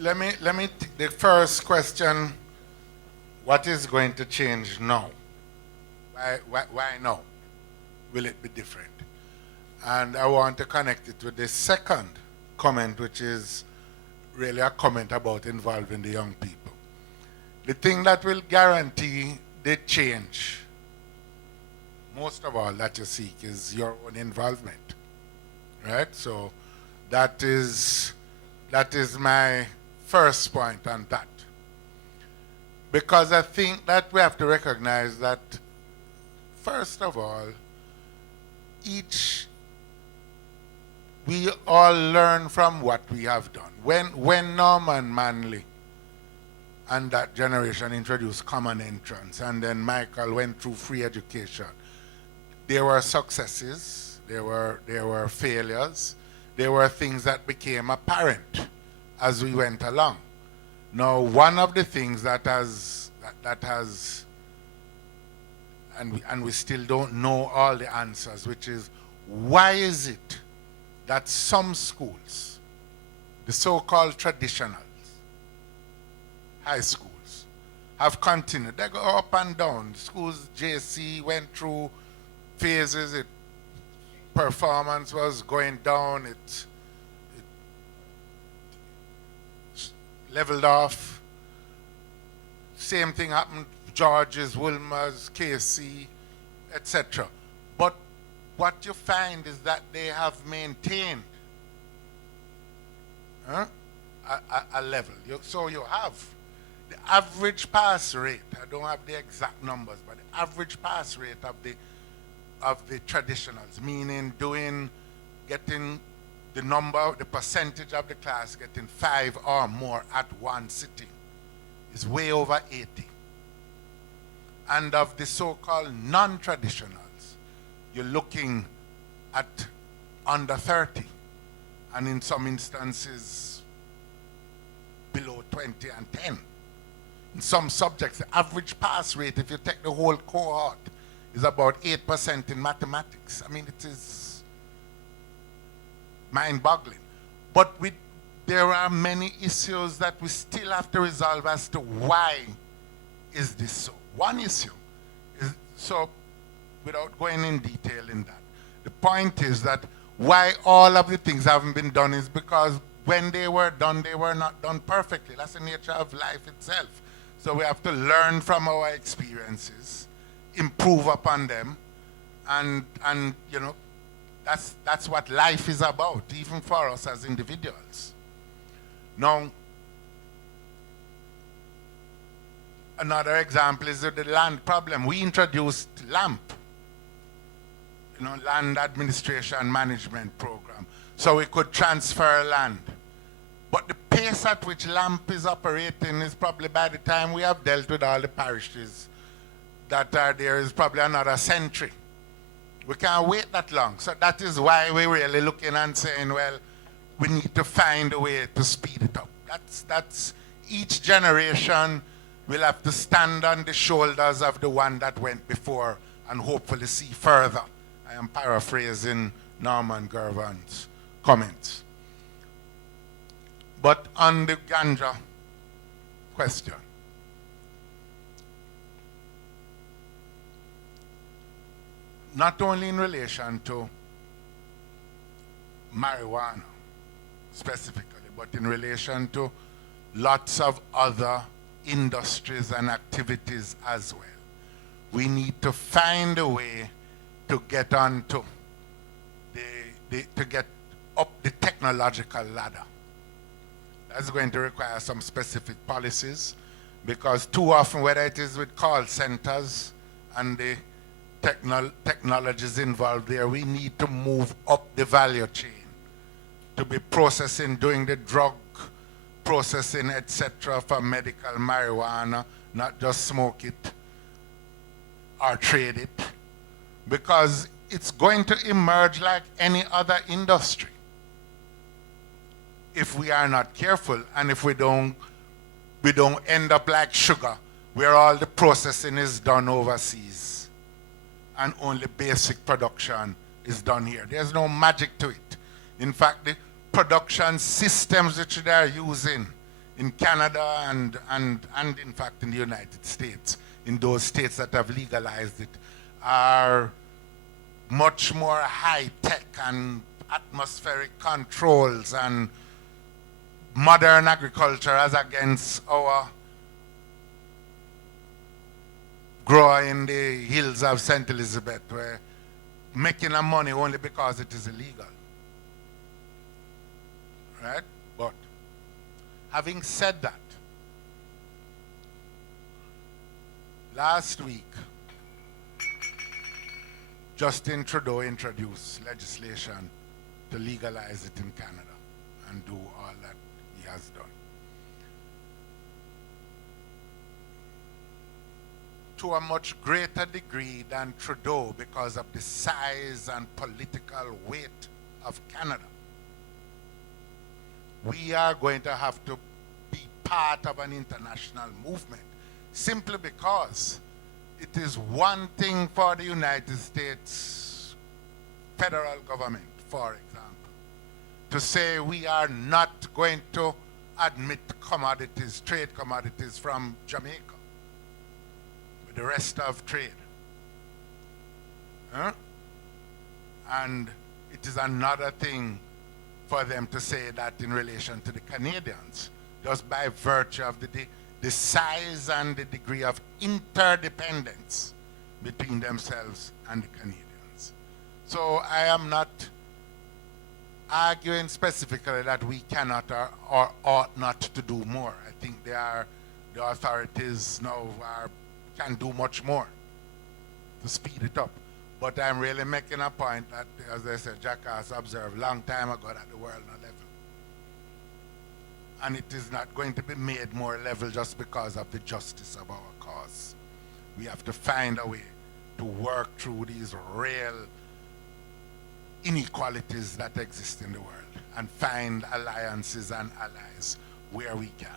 the first question, what is going to change now? Why now? Will it be different? And I want to connect it with the second comment, which is really a comment about involving the young people. The thing that will guarantee the change, most of all, that you seek is your own involvement, right? So that is my first point on that. Because I think that we have to recognize that, first of all, we all learn from what we have done. When Norman Manley and that generation introduced common entrance, and then Michael went through free education, there were successes, there were failures, there were things that became apparent as we went along. Now, one of the things that has and we still don't know all the answers, which is, why is it that some schools, the so-called traditionals, high schools, have continued? They go up and down. Schools, JC went through phases. Performance was going down. It leveled off. Same thing happened, George's, Wilmer's, KC, etc. But what you find is that they have maintained a level. So you have the average pass rate. I don't have the exact numbers, but the average pass rate of the traditionals, meaning getting the percentage of the class getting 5 or more at one sitting, is way over 80. And of the so-called non-traditionals, you're looking at under 30, and in some instances below 20 and 10. In some subjects, the average pass rate, if you take the whole cohort, is about 8% in mathematics. I mean, it is mind-boggling. But there are many issues that we still have to resolve as to why is this so. One issue is, so without going in detail in that, the point is that why all of the things haven't been done is because when they were done, they were not done perfectly. That's the nature of life itself. So we have to learn from our experiences, improve upon them, and you know, that's what life is about, even for us as individuals. Now, another example is the land problem. We introduced LAMP, Land Administration Management Program, so we could transfer land. But the pace at which LAMP is operating is probably, by the time we have dealt with all the parishes that are there, is probably another century. We can't wait that long. So that is why we're really looking and saying, well, we need to find a way to speed it up. That's each generation will have to stand on the shoulders of the one that went before and hopefully see further. I am paraphrasing Norman Gervan's comments. But on the ganja question, not only in relation to marijuana specifically, but in relation to lots of other industries and activities as well, we need to find a way to get onto to get up the technological ladder. That's going to require some specific policies, because too often, whether it is with call centers and the technologies involved there, we need to move up the value chain to be processing, doing the drug processing, etc., for medical marijuana, not just smoke it or trade it, because it's going to emerge like any other industry if we are not careful, and if we don't end up like sugar, where all the processing is done overseas and only basic production is done here. There's no magic to it. In fact, the production systems which they are using in Canada and in fact in the United States, in those states that have legalized it, are much more high-tech and atmospheric controls and modern agriculture as against our grower in the hills of St. Elizabeth, where making a money only because it is illegal. Right? But having said that, last week, Justin Trudeau introduced legislation to legalize it in Canada and do all that he has done. To a much greater degree than Trudeau because of the size and political weight of Canada. We are going to have to be part of an international movement simply because it is one thing for the United States federal government, for example, to say we are not going to admit commodities, trade commodities from Jamaica with the rest of trade. Huh? And it is another thing for them to say that in relation to the Canadians, just by virtue of the size and the degree of interdependence between themselves and the Canadians. So I am not arguing specifically that we cannot or ought not to do more. I think the authorities now can do much more to speed it up. But I'm really making a point that, as I said, Jackass observed a long time ago that the world not level. And it is not going to be made more level just because of the justice of our cause. We have to find a way to work through these real inequalities that exist in the world and find alliances and allies where we can.